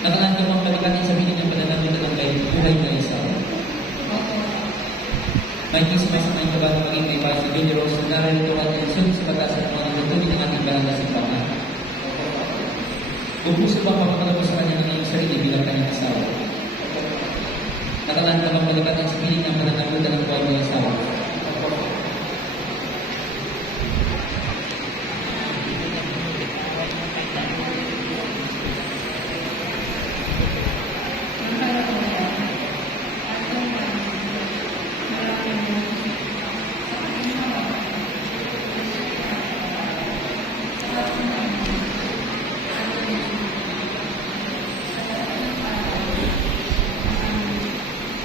Nakalaan ka bang balikan din sa piling ng pagkakamitan ng buhay na asawa? May sumasamayin ka ba na maging may Pastor Jenny Rose na narito ka na isunod sa pag-asa ng mga nagultun ng ating banal na simbahan? Pupuso bang makapagawa sa kanya ng iyong sarili bilang kanyang asawa? Nakalaan ka bang balikan din sa piling ng pagkakamitan ng buhay na asawa?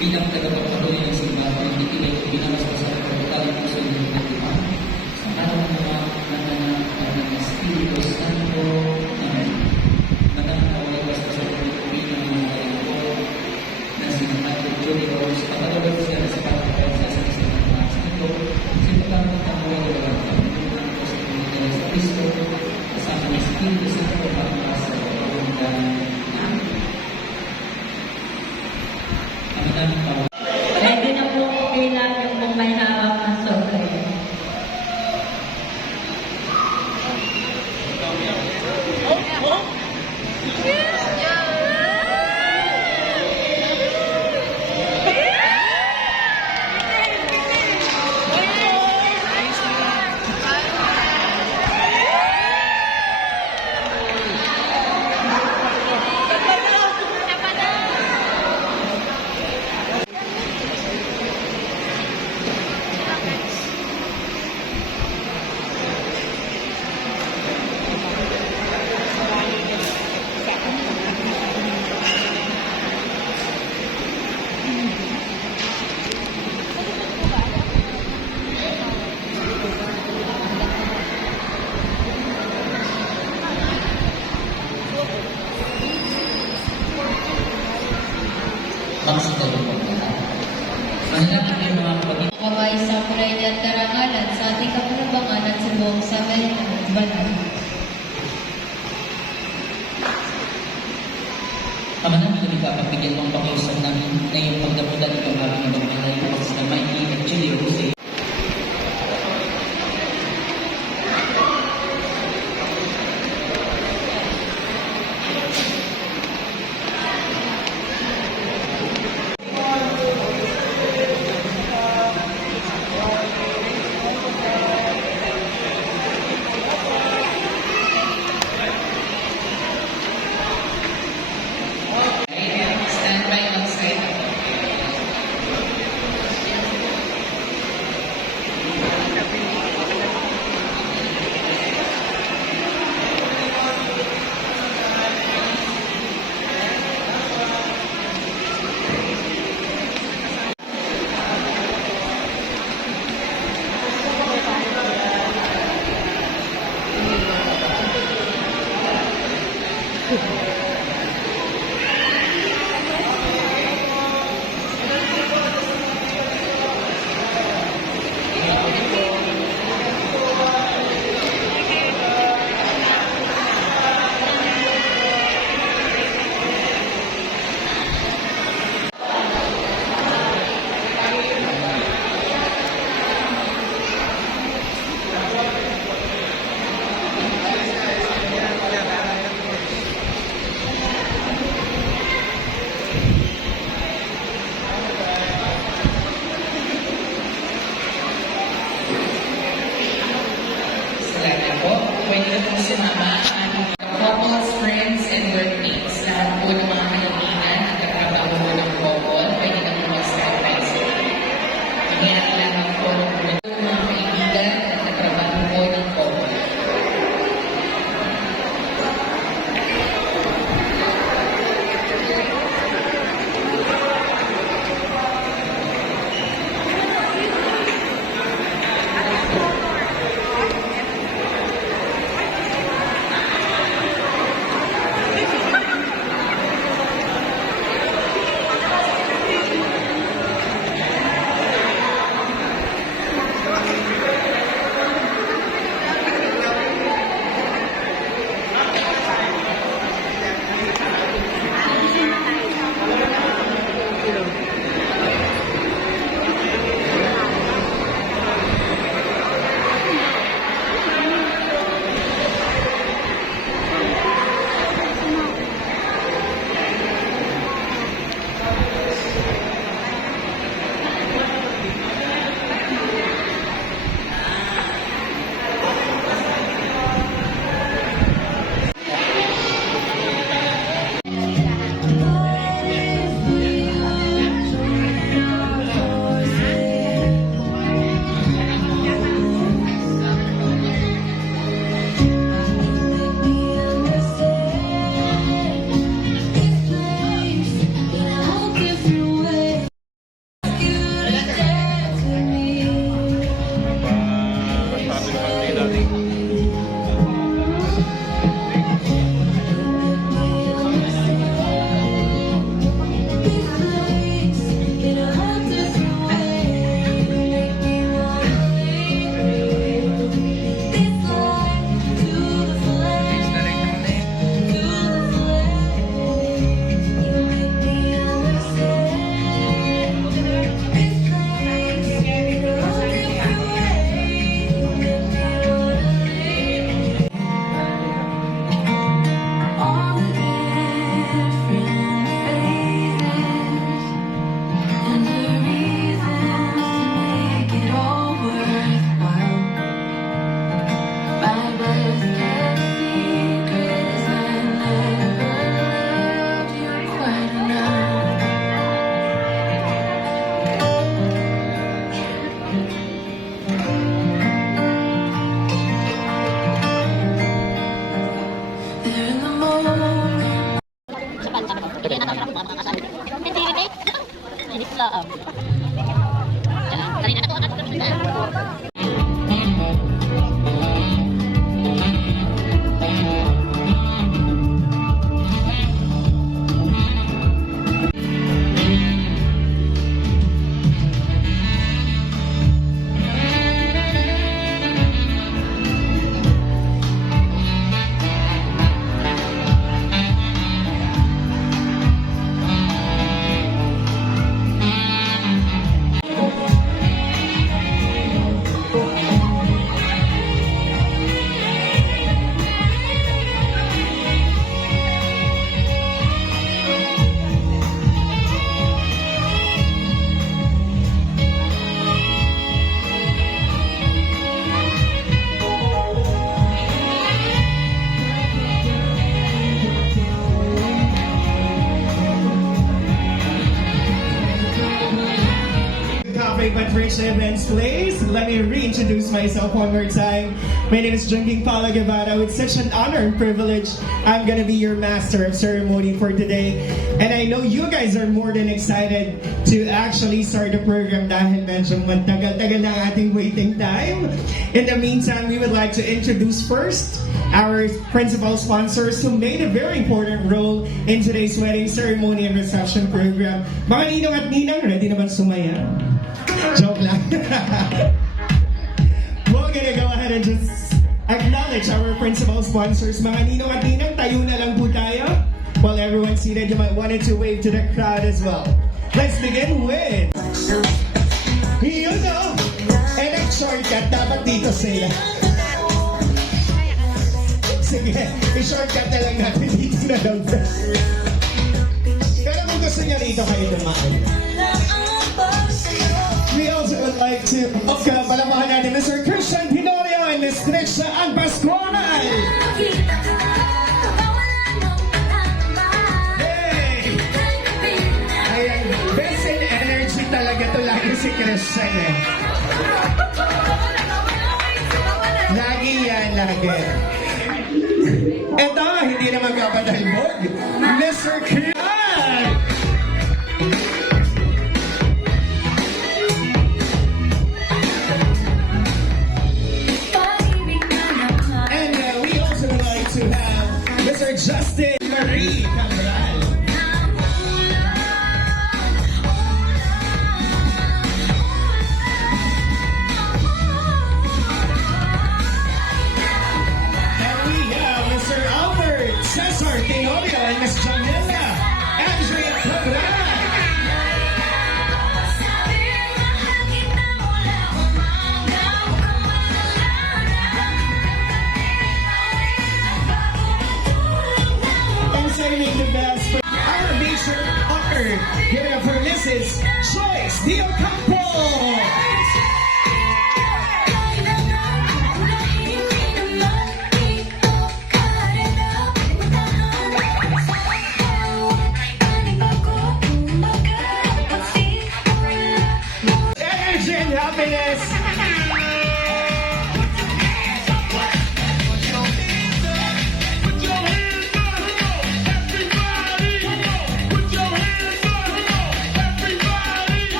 Bilang tagapagpatuloy ng simbahan, pinagtitibay at binalaspasan ang pagkatalo ng puso ng Panginoon sa kanan ng mga ng Espiritu Santo. Amen. Manang-away basbasan ng lipunin ng mga lingkod na sinakatid Julie Rose, pagkalawag sila sa pagkakawagsasan sa mga nito, sa pagkakatambuhay na walang pagkakawag ang Diyos ng mga sa Kristo, kasama ng Espiritu Santo, magbasa sa pagkakawag. Pwede na po ilan yung kung may harap na sobre. Magsidalong pagkalat. Mahinapin niyo mga kapatid. Mga isang puraymi at karangalan sa ating kapumbangan at sa buong sambayan ng banal. Ama namin na dapat bigyan mong pakiusap namin na iyong pagdamudan itong aming na mga anay upang sila Mikey at Julie Rose. Stand by on side. Salamat po. Pwede na pong sumama ang mga couples, friends, and workmates. Lahat po ng mga kaibigan at katrabaho po ng couple, pwede na po mag-standby sa mangyari lamang po ng mga kaibigan at katrabaho po ng couple. Hindi na nakakapag mga kasal. Hindi rin eh. Hindi ko lang. Kanina na to ang ating kasundan. Coffee Patricia Events, please. Let me reintroduce myself one more time. My name is Junking Pala Guevara. With such an honor and privilege, I'm gonna be your master of ceremony for today. And I know you guys are more than excited to actually start the program dahil medyo matagal-tagal na ang ating waiting time. In the meantime, we would like to introduce first our principal sponsors who made a very important role in today's wedding ceremony and reception program. Mga ninong at ninang, ready naman sumaya? Joke lang. We're gonna go ahead and just acknowledge our principal sponsors. Mga ninong at ninang, tayo na lang po tayo. While everyone's seated, you might want to wave to the crowd as well. Let's begin with... You know, and ang shortcut, dapat dito sila. Sige, i-shortcut na lang natin dito na lang. Pero kung gusto niya rito kayo dumaan. We also would like to palamahan natin Mr. Christian Pinorio and Ms. Trisha Ann Pascual. Hey! Ayan, best in energy talaga to lagi si Christian eh. Lagi yan, lagi. Ito, hindi na magpapadalbog. Mr. Clyde! And we also would like to have Mr. Justin Marie Cabral. Mr. Albert Cesar Tenorio and Ms. Jamila Andrea Cabral. And saving the best for our major honor, give it up for Mrs. Joyce Dio Campo. Energy and happiness.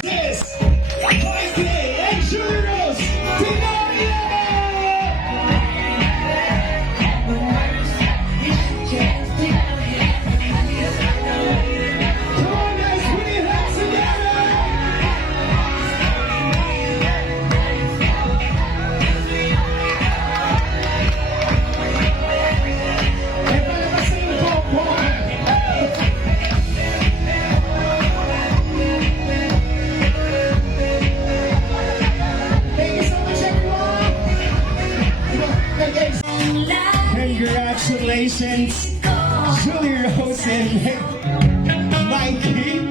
This, Mikey and Julius Tenorio. Come on, guys, put your hands together. And palabas na yung popcorn. Thank you so much, everyone. Congratulations, Julie Rose and Mikey,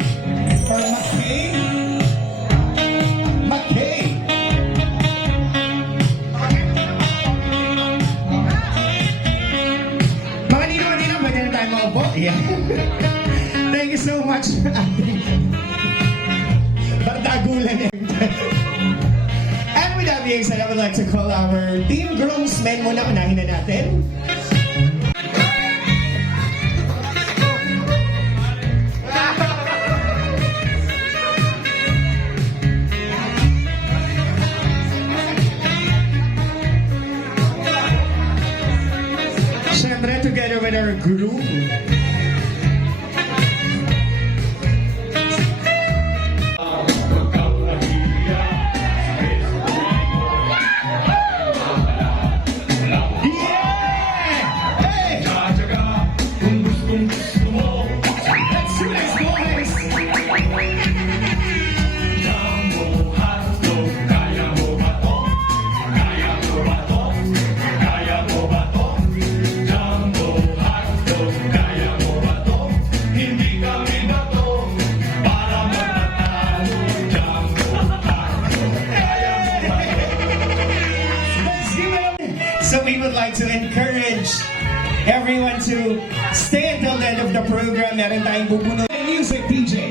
or McKay. McKay. Mga ninong, pwede na tayo maupo. Yeah. Thank you so much. Pagdagulan. And with that being said, I would like to call our team groomsmen muna. Unahin na natin. Siyempre, together with our groom. So we would like to encourage everyone to stay until the end of the program. Meron tayong bubuno. Music, DJ.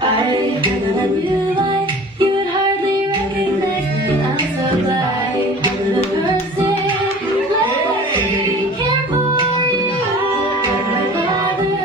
I live your life, you would hardly recognize me. I'm so glad the person I care for you, my brother.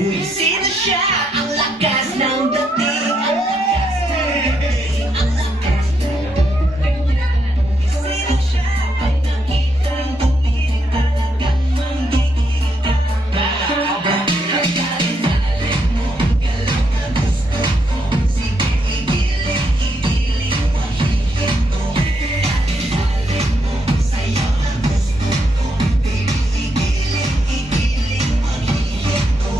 Pulisin na siya, ang lakas ng dating, ang lakas ng dating, ang lakas ng dating. Pulisin na siya, ay nakitang tumiling, talagang manggiging ka na. Galing mo, galaw na gusto ko, sige igiling mo, higit mo. Galing mo, sayo na gusto ko, baby igiling mo, higit mo.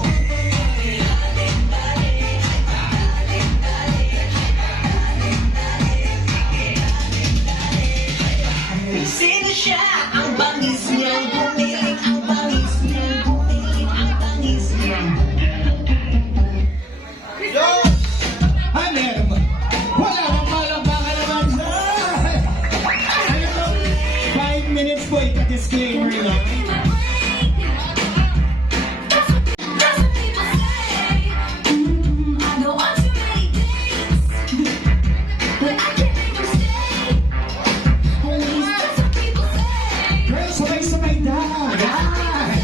Sino siya? Ang bangis niyang pumiling, ang bangis niyang pumiling, ang bangis niyang Hanem! Wala kang palakpakan naman dyan! Ano? 5 minutes po, ito disclaimer lang. That's what people say. I go on too many dates, but I can't make them stay. At least that's what people say. Girls, sabay-sabay na! Yan!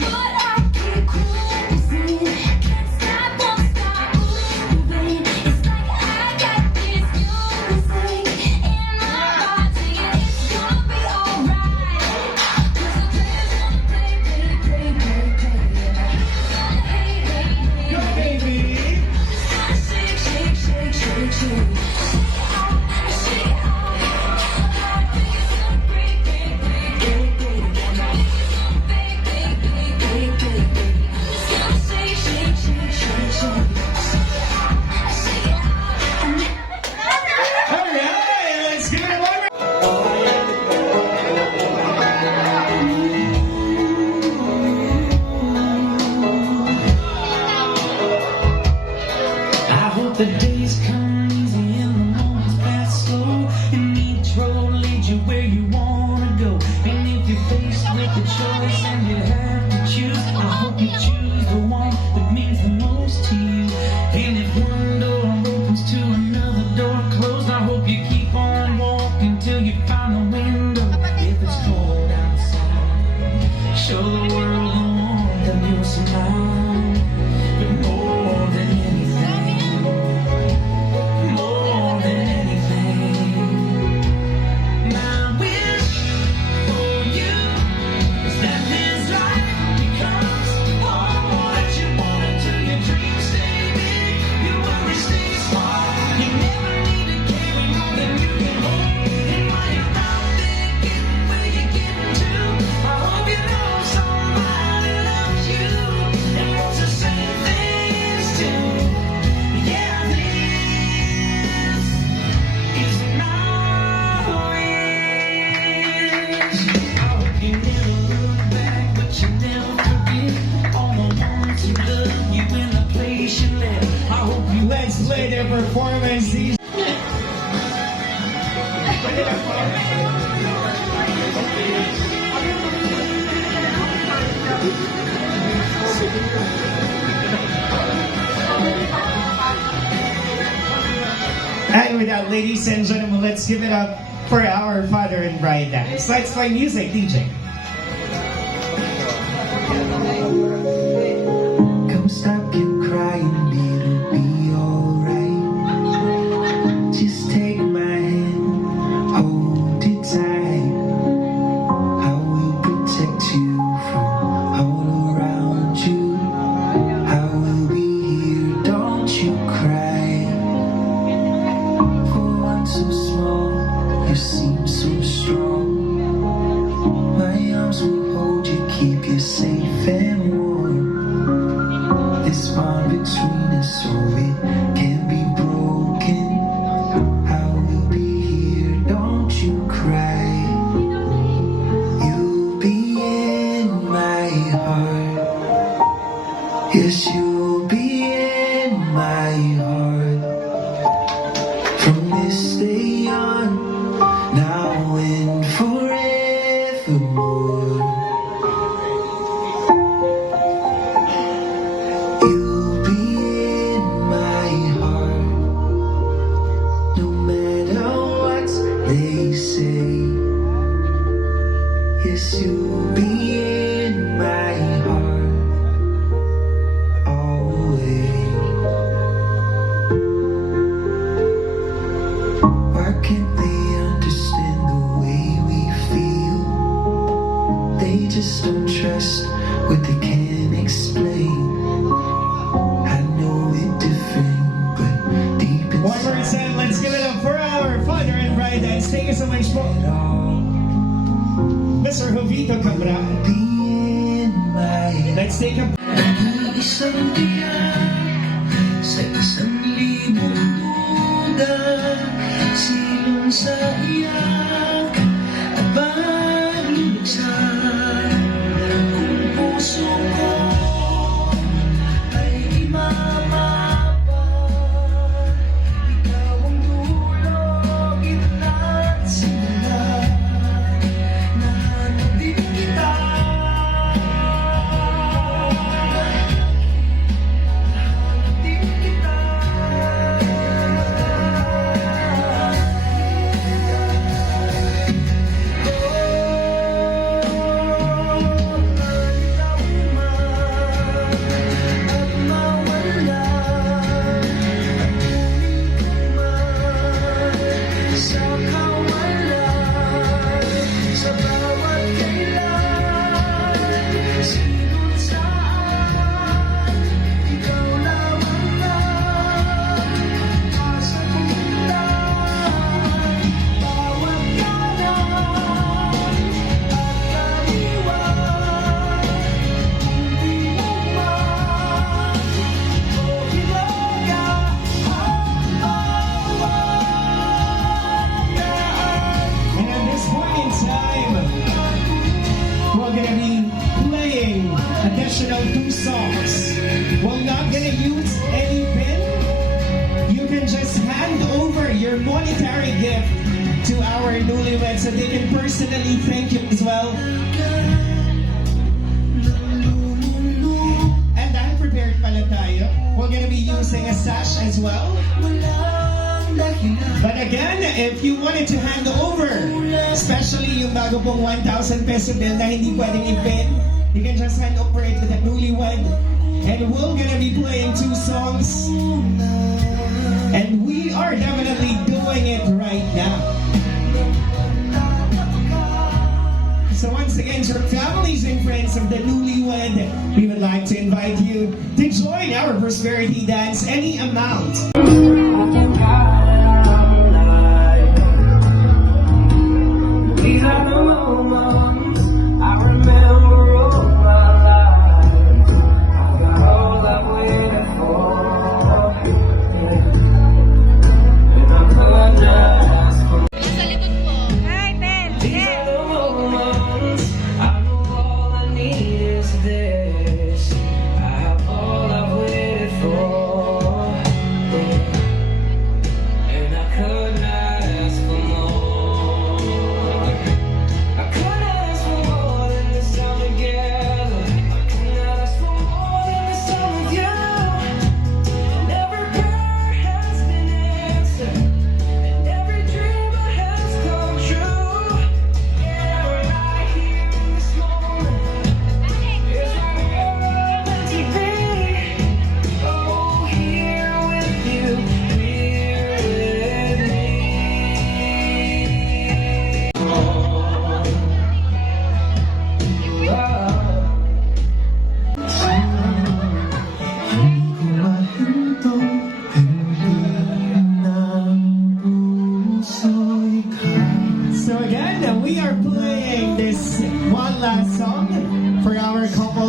But I keep cruising, can't stop, won't stop moving. It's like I got this music in my heart saying it's gonna be alright. 'Cause our players wanna play, play, play, play, play. Hey, hey, hey, Go, baby! shake, shake, shake, shake, shake. Shake it off, shake it off. Our things gonna break, break, break, break, break. Our things gonna break, break, break, break, break, break. I'm just gonna shake, shake, shake, shake, shake. Shake it off, shake it off. Alright, let's give it a number! I hope the days come easy and the moments pass slow, and each road leads you where you wanna go. And if you're faced with a choice and you have to choose, I hope you choose the one that means the most to you. And if one door opens to another door closed, I hope you keep on walking till you find the window. If it's cold outside, show the world the warmth of your smile. But more than anything, should live. I hope you Let's play their performance. And with that, ladies and gentlemen, let's give it up for our father and bride dance. Let's play music, DJ. come stop your crying, it'll be alright. Just take my hand, hold it tight. I will protect you from all around you. I will be here, don't you cry. For one so small, you seem so strong. My arms will hold you, keep you safe and warm. This bond between us, so it can't be broken. I will be here, don't you cry. You'll be in my heart. Yes, you'll be in my heart. From this day on, now and forevermore. You'll be in my heart, no matter what they say. Yes, you'll be in my heart, always. Why can't they understand the way we feel? They just don't trust what they can't explain. I know it different, but deep One more inside time, let's give it up for our father and bride dance. Thank you so much for Mr. Jovito Cabra. be in my Let's take a isang tiyak sa isang libong duda, silong sa iyak at pagluluksan. Kung puso ko ay di mamapa, ikaw ang dulo, gitna at simula. Nahanap din kita. Sa bawat kailan, sinunod saan, ikaw lamang lang, nasa kulay, bawat kanan at kaliwa, kung di mo man o hilaga ang bawat daan. And at this point in time, we're gonna be playing additional 2 songs. We're not gonna use any pin. You can just hand over your monetary gift to our newlyweds so they can personally thank you as well. And dahil prepared pala tayo, we're gonna be using a sash as well. But again, if you wanted to hand over, especially yung bago pong 1,000 peso bill na hindi pwedeng i-pin, you can just hand over it to the newlywed. And we're gonna be playing 2 songs. And we are definitely doing it right now. So once again, for families and friends of the newlywed, we would like to invite you to join our prosperity dance any amount. I thank God that I'm alive. These are the moments I remember all my life. I've got all I've waited for, yeah. And I could not ask for. These are the moments I know all I need is this. I have all I've waited for.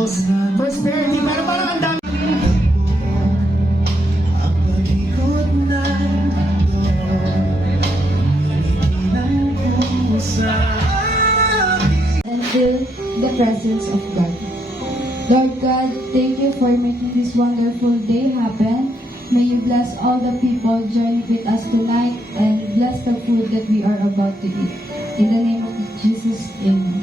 couples, prosperity. Pero parang ang dami. Ang palikot na mundo, hindi ng kusa. And feel the presence of God. Lord God, thank you for making this wonderful day happen. May you bless all the people joining with us tonight and bless the food that we are about to eat. In the name of Jesus, amen.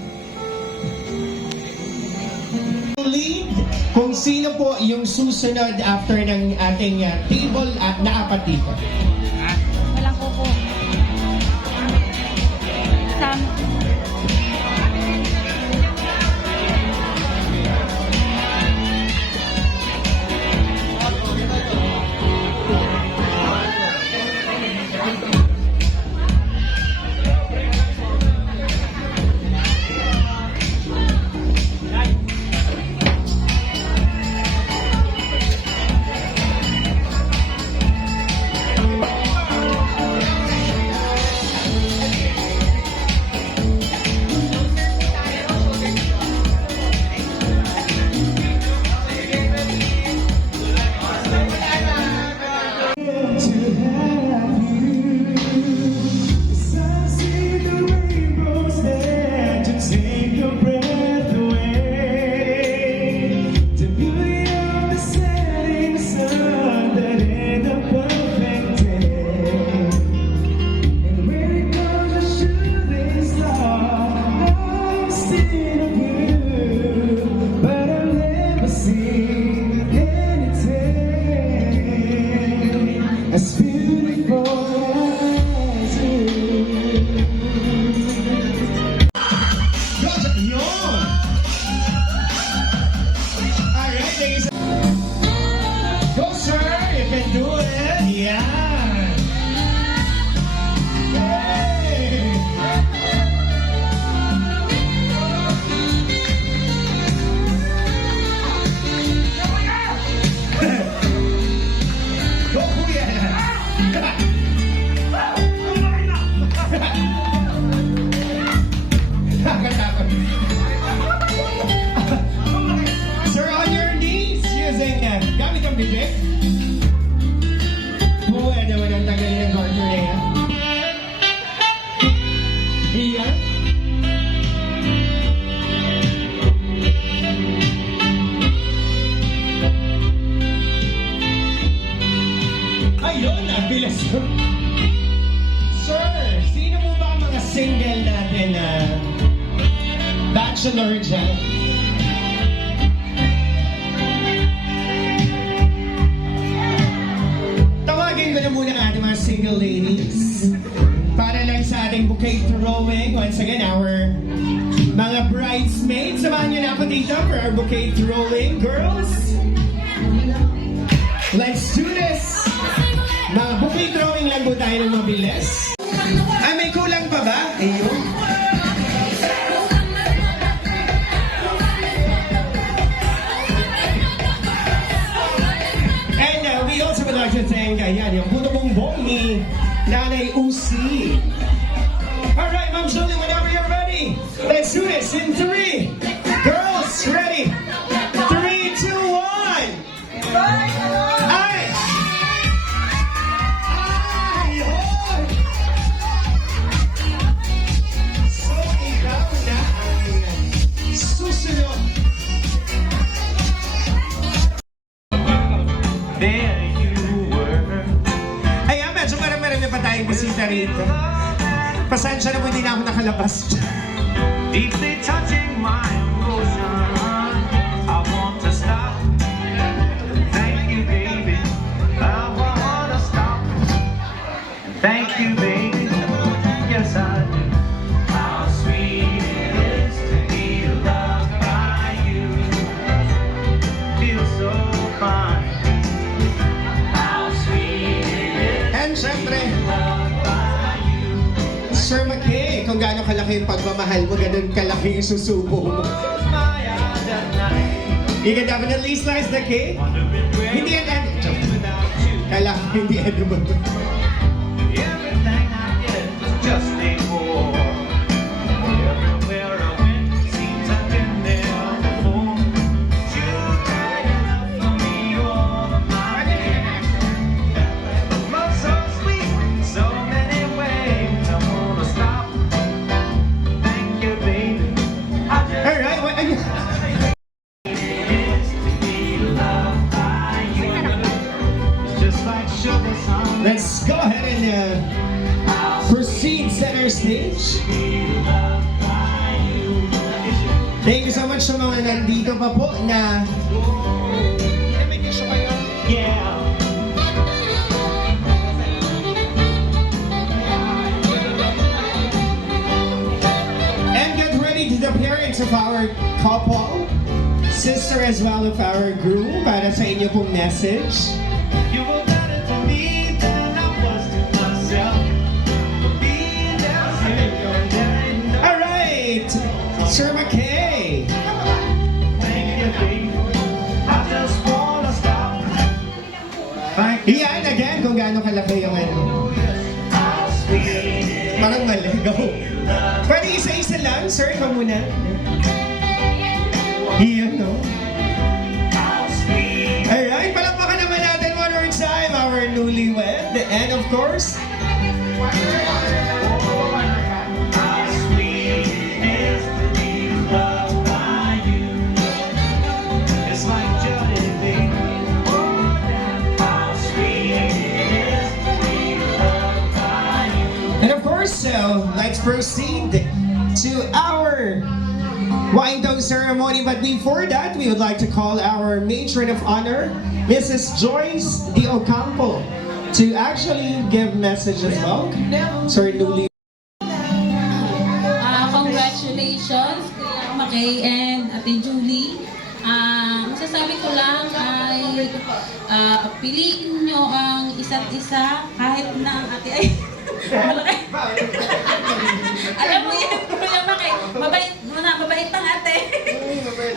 Lead kung sino po yung susunod after ng ating table na apat dito. Wala ko po. Sama. As beautiful as you. Yun! Alright, thank you so much. Go, sir! You can do it! Yeah! Yay! Go, kuya! Nakatakot. Sir, on your knees using gamit ang bibig. Pwede mo nang tanggalin ang garter na yan. Iyan. Ayun, bilas. Sir, sino mo ba ang mga single natin na bachelor dyan? Tawagin ko na muna ang ating mga single ladies para lang sa ating bouquet throwing. Once again, our mga bridesmaids, samahan niyo na ako dito for our bouquet throwing. Girls, let's do this! Mga bouquet throwing lang po tayo ng mabilis. Ay, may kulang pa ba? Ayun. And we also would like to thank yan, yung puto bongbong ni Nanay Usi. Alright, Ma'am Shirley, whenever you're ready, let's do this in 3. Girls, ready? 3, 2, 1. Ay! Ayun! So, ikaw na ay susunod. There you were. Ayan, medyo marami-rami pa tayong bisita rito. Pasensya na mo, hindi na ako nakalabas. Deeply touching my emotions. I want to stop. Thank you, baby. I wanna stop. Thank you, baby. Yes, I do. How sweet it is to be loved by you. Feels so fine. How sweet it is And syempre, loved by you. Sir McKay, kung gaano kalaki yung pagmamahal mo, ganun kalaki yung susubo mo. My eyes at night. You can definitely slice the cake. Wondering where Hindi yan end. Joke. without you. Kala ko hindi yan naman. Everything I get is just a war. Everywhere I went, seems I've been there before. center stage. Thank you so much sa mga nandito pa po na... Yeah. And get ready to the parents of our couple, sister as well of our groom, para sa inyo pong message. You were better to me than I was to myself. Being there, Alright, Sir McKay. thank you, baby. I just wanna stop. Thank you. Yan, again, kung gaano kalaki yung ano. How sweet. Parang mali, go. Pwede isa-isa lang, sir, ikaw muna. Yan, no? How sweet. Alright, palakpakan naman natin one more time, our newlywed. And of course, How sweet is to be loved by you. It's like jelly, baby. Oh, yeah. How sweet is to be loved by you. and of course, let's proceed to our wind down ceremony. But before that, we would like to call our matron of honor, Mrs. Joyce D. Ocampo, to actually give message as well. Sir newly. Congratulations, Kuya Makay and Ate Julie. Masasabi ko lang ay piliin nyo ang isa't isa kahit na ang ate ay malaki. Alam mo yan, Kuya Makay, mabait ang ate.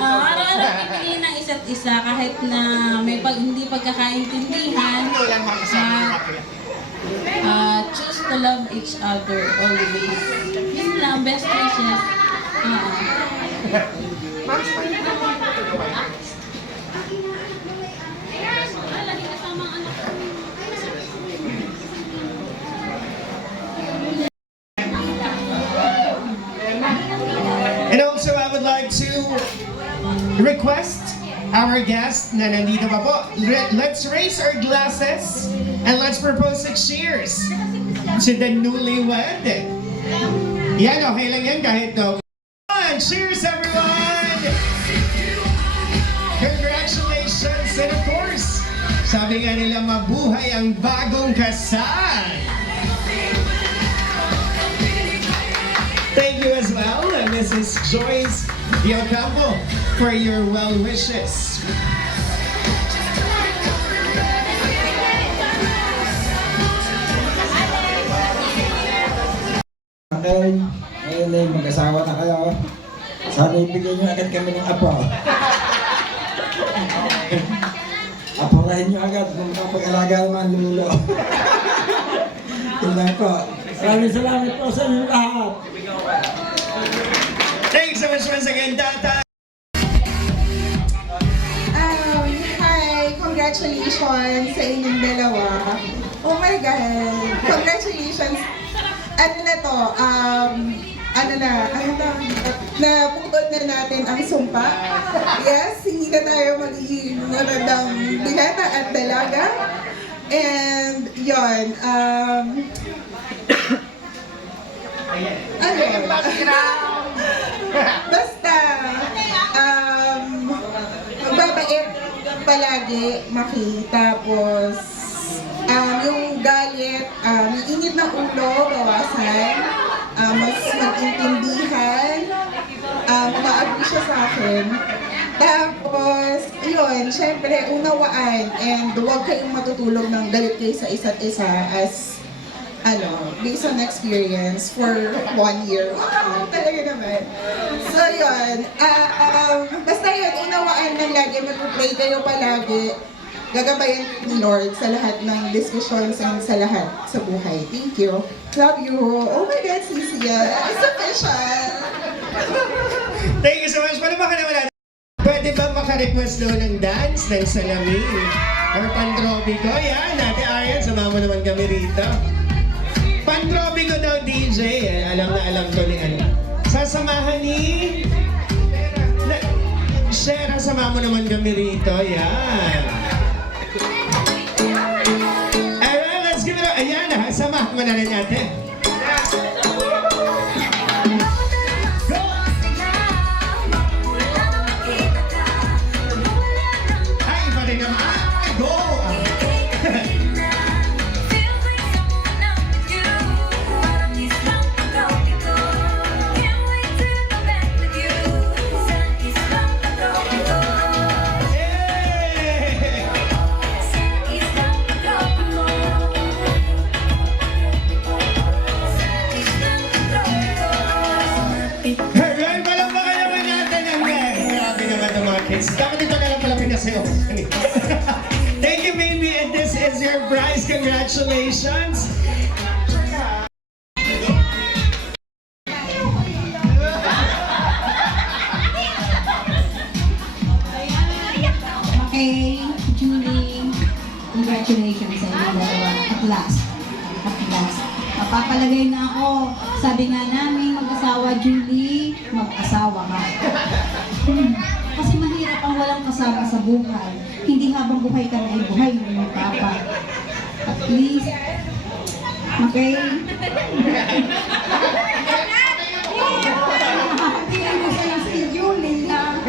Araw-araw pipiliin ng isa't isa kahit na may hindi pagkakaintindihan. Choose to love each other always. Yun lang, best wishes. And also, I would like to request our guest na nandito pa po. Let's raise our glasses and let's propose a cheers to the newlywed. Yan, okay lang yan kahit no. Cheers, everyone! Congratulations! And of course, sabi nga nila, mabuhay ang bagong kasal! Thank you as well, Mrs. Joyce D. Ocampo, for your well wishes. Ay, ngayon ay mag-asawa na kayo. Sana ibigyan nyo agad kami ng apo. Aporahin nyo agad kung makapag-alaga naman lulo. Tingnan po. Maraming salamat po sa inyo lahat. Thanks so much once again, Tata. Hi! Congratulations sa inyong dalawa. Oh my God! Congratulations! Naputol na natin ang sumpa. Yes, hindi na tayo magiging nunod ng binata at dalaga. And, yun, basta, magbabait palagi, Maki. Tapos, yung galit, init ng ulo, bawasan. Mas mag-intindihan. Ma-agree siya sa akin. Tapos, yun, syempre, unawaan. And huwag kayong matutulog ng galit kayo sa isa't isa as based on experience for 1 year. Wow, talaga naman. So, yun. Basta yun, unawaan ng lagi, nag-pray kayo palagi. Gagabayan ni Lord sa lahat ng discussions and sa lahat sa buhay. Thank you. Love you. Oh my God, Cecilia. It's official. Thank you so much. Paano ba ka naman natin? Pwede ba maka-request daw ng dance ng salamin? Or pandrobiko? Yan, Ate Ayan, sama mo naman kami rito. Pandrobiko daw, DJ. Alam na alam to ni ano. Sasamahan ni... Shera, sama mo naman kami rito. Yan. Alright, let's give it up. Ayan, samahan mo na rin natin. sa'yo. Thank you, baby. And this is your prize. Congratulations. Okay, Julie, congratulations sa inyo dalawa. At last. Mapapalagay na ako. Sabi nga namin, mag-asawa, Julie, mag-asawa ka. Kasi mahirap ang walang kasama sa buhay. Hindi habang buhay ka na ay buhay ng iyong papa. At least, okay? Mamahalin ko sa'yo si Julie na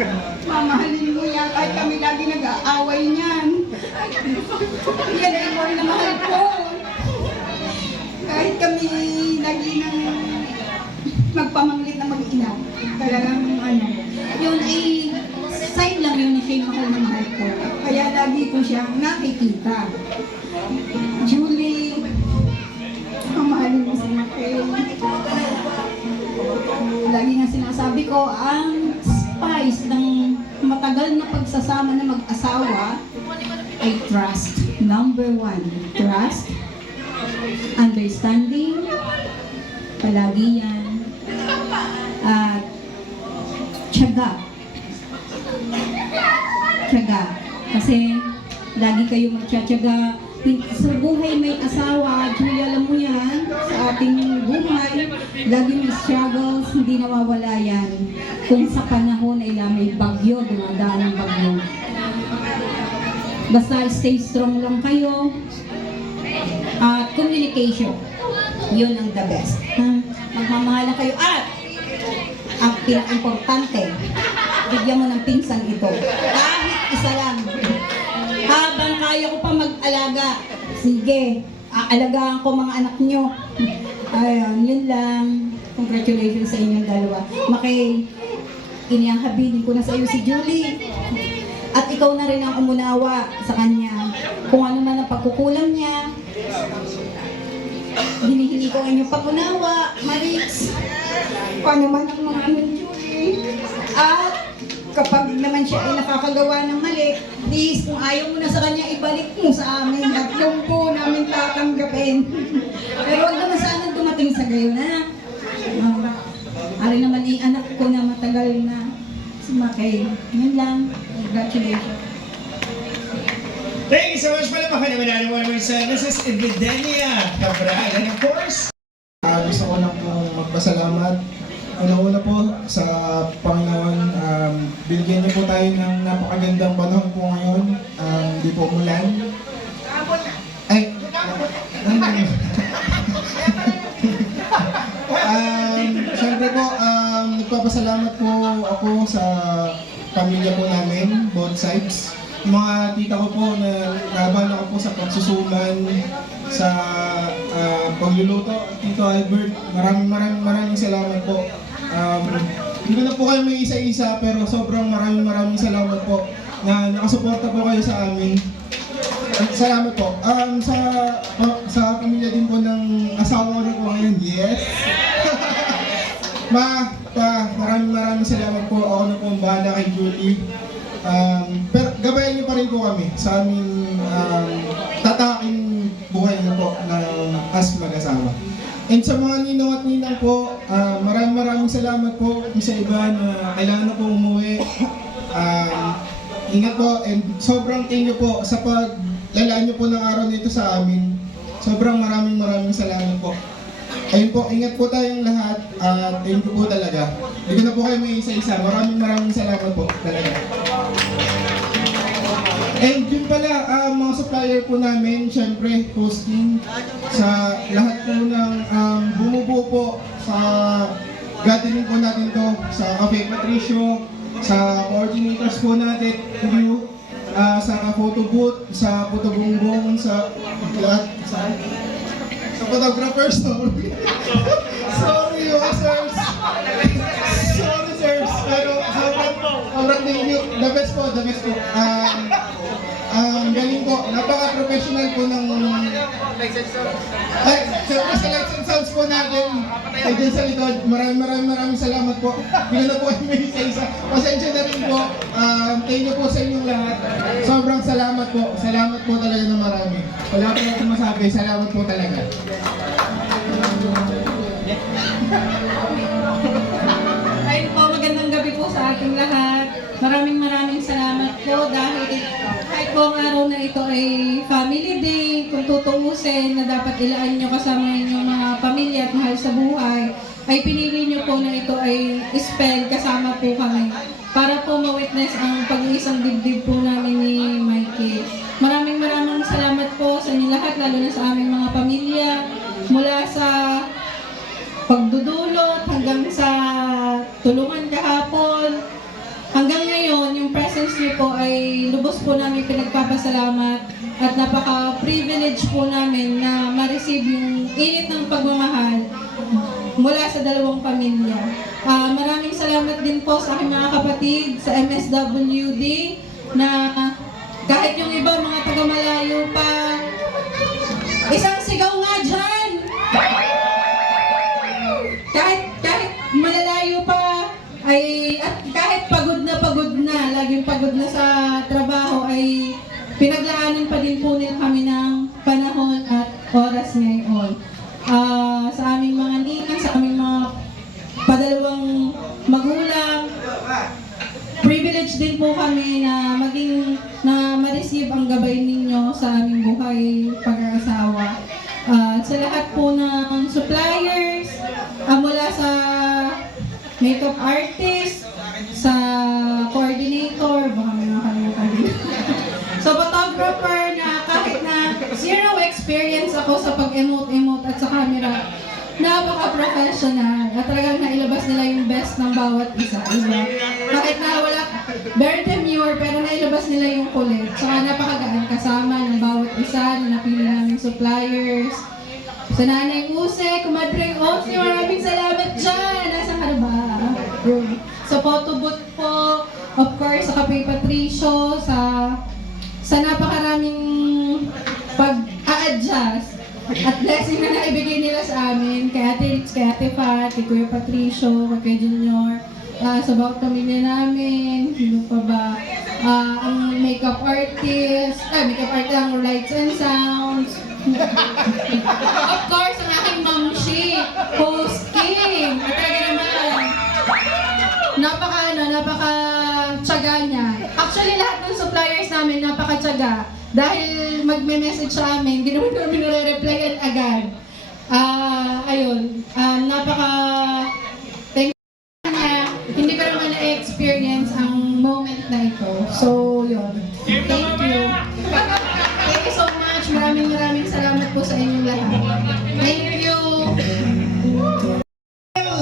mamahalin mo yan kahit kami lagi nag-aaway niyan. Yan ay mo rin na mahal ko. Kahit kami lagi nang magpamanglit na mag-ina. Talagang Yun ay sign lang yun na siya yung mahal na mahal ko. kaya lagi ko siyang nakikita. Julie, mamahalin mo si Kay. Lagi nga sinasabi ko, ang spice ng matagal na pagsasama na mag-asawa ay trust. Number 1, trust, understanding, palagi yan, at tiyaga. Kasi lagi kayo magtsatsaga. Sa buhay may asawa, Julia, alam mo yan, sa ating buhay, lagi may struggles, hindi nawawala yan. Kung sa panahon ay may bagyo, dumadaan ang bagyo. Basta stay strong lang kayo. At communication, yun ang the best. Magmamahala kayo. At ang pinaka-importante, bigyan mo ng pinsan ito. Kahit isa lang. Habang kaya ko pa mag-alaga, sige, aalagaan ko mga anak nyo. Ayan, yun lang. Congratulations sa inyong dalawa. Inihahabilin ko na sa iyo si Julie. At ikaw na rin ang umunawa sa kanya. Kung ano man ang pagkukulang niya, hinihingi ko ang inyong pag-unawa, Marix. Paano man ang mga ni Julie. At kapag naman siya ay nakakagawa ng mali, please, kung ayaw mo na sa kanya, ibalik mo sa amin at kung po namin tatanggapin. Pero huwag na sana dumating sa gayon, ha? Ari naman yung anak ko na matagal na sumakay. Yun lang. Congratulations. Thank you so much. Palamakan naman natin one more time. This is Evidenia Cabral. And of course, Gusto ko lang po magpasalamat. Unang-una po sa Panginoon, binigyan niyo po tayo ng napakagandang panahon po ngayon. Hindi po umulan. Ay, syempre po, nagpapasalamat po ako sa pamilya po namin, both sides. Mga tita ko po na nabala ko po sa pagsusuman, sa pagluluto. Tito Albert, maraming salamat po. Hindi ko na po kayo may isa-isa, pero sobrang maraming salamat po na nakasuporta po kayo sa amin. Salamat po. Sa pamilya din po ng asawa ko na po ngayon, yes. Maraming salamat po. Ako na po ang bahala kay Julie. Pero gabayan niyo pa rin po kami sa aming tataking buhay na po ng as mag-asawa. And sa mga ninong at ninang po, maraming salamat po sa iba na kailangan na po umuwi. Ingat po and sobrang thank you po sa paglalaan niyo po ng araw nito sa amin. Sobrang maraming salamat po. Ayun po, ingat po tayong lahat at thank you po talaga. Hindi ko na po kayo may isa-isa. Maraming salamat po talaga. And yun pala, mga supplier po namin, syempre, hosting sa lahat po ng bumubuo po sa gathering po natin to, sa Cafe Patricio, sa coordinators po natin, thank you, sa photo booth, sa photo bongbong, sa lahat, sa photographers, sorry. Sorry, sirs. Sorry, sirs. Pero sobrang thank you. The best po. Ang galing po. Napaka-professional po ng... Siyempre sa Lights and Sounds po natin. Ay dun sa likod. Maraming salamat po. Hindi na po kami may isa-isa. Pasensya na rin po. Thank you po sa inyong lahat. sobrang salamat po. Salamat po talaga ng marami. Wala po akong masabi. Salamat po talaga. Ayun po, magandang gabi po sa ating lahat. Maraming salamat po dahil kahit po ang araw na ito ay family day, kung tutuusin na dapat ilaan nyo kasama inyong mga pamilya at mahal sa buhay, ay pinili nyo po na ito ay spend kasama po kami para po ma-witness ang pag-iisang dibdib po namin ni Mikey. Maraming salamat po sa inyo lahat, lalo na sa aming mga pamilya, mula sa pagdudulot hanggang sa tulungan kahapon. Hanggang ngayon, yung presence niyo po ay lubos po namin pinagpapasalamat at napaka-privilege po namin na ma-receive yung init ng pagmamahal mula sa dalawang pamilya. Maraming salamat din po sa aking mga kapatid sa MSWD na kahit yung iba mga taga-malayo pa, isang sigaw nga dyan! Kahit malalayo pa, ay at kahit pagod na, laging pagod na sa trabaho, ay pinaglaanan pa din po nila kami ng panahon at oras ngayon. Sa aming mga ninang, sa aming mga padalawang magulang, privilege din po kami na ma-receive ang gabay ninyo sa aming buhay pag-aasawa. At sa lahat po ng suppliers, mula sa makeup artist, sa coordinator, baka may makalimutan din. So, photographer na kahit na zero experience ako sa pag-emote at sa camera, napaka-professional at talagang nailabas nila yung best ng bawat isa. Diba? Kahit na wala, very demure, pero nailabas nila yung kulit. Saka napakagaan kasama ng bawat isa na napili namin suppliers. Sa Nanay Use, Kumadreng Ose, maraming salamat dyan! Nasaan ka na ba? Yun. Sa photo booth po, of course, sa Cafe Patricio, sa napakaraming pag-a-adjust at blessing na naibigay nila sa amin, kay Ate Ritz, kay Ate Fat, kay Kuya Patricio, kay Junior, sa bawat pamilya namin, sino pa ba? Ang makeup artist, ang lights and sounds. Of course, ang aking mamshi, host king. At talaga naman, napaka-tsaga niya. Actually, lahat ng suppliers namin napaka-tsaga. Dahil magme-message sa amin, hindi naman namin nare-replyan agad. Thank you niya. Hindi ko naman na-experience ang moment na ito. So, yun. Thank you. Thank you so much. Maraming salamat po sa inyong lahat. Thank you.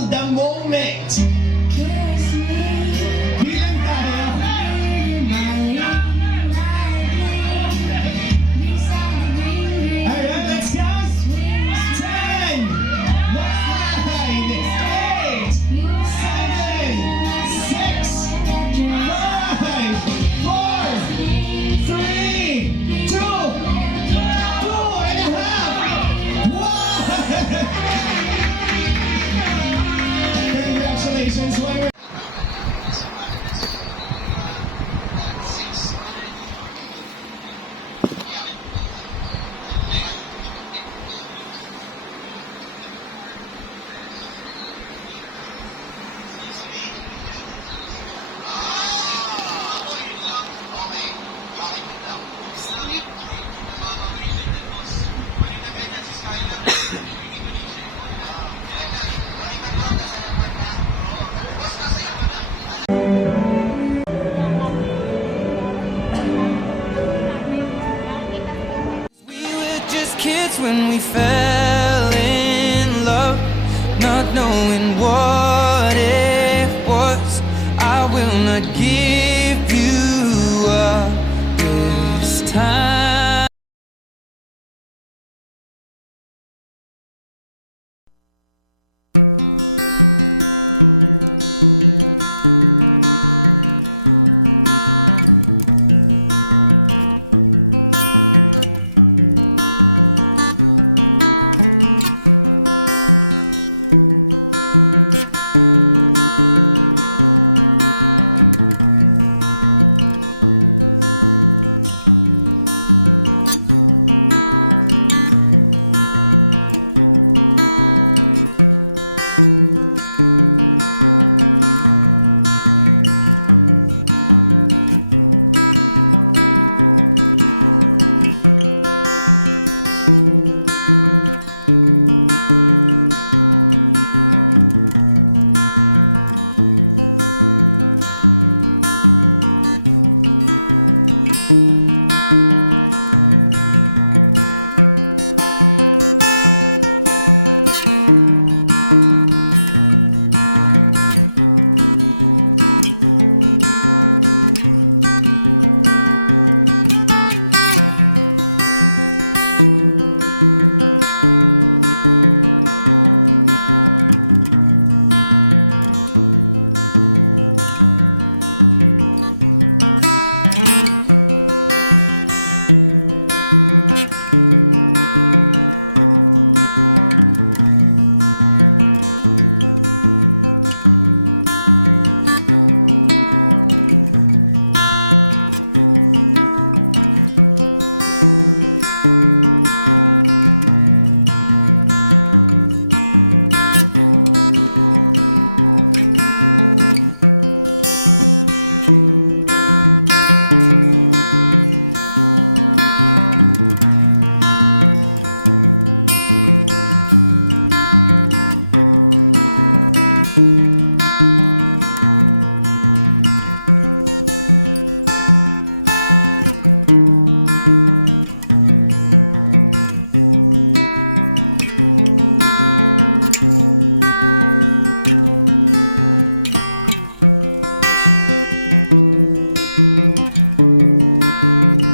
The moment. Bilang tayo. Alright, let's go. 10, 9, 8, 7, 6, 5, 4, 3, 2, 2.5. Congratulations, Wayward. We were just kids when we fell in love, not knowing what it was. I will not give you up this time. Thank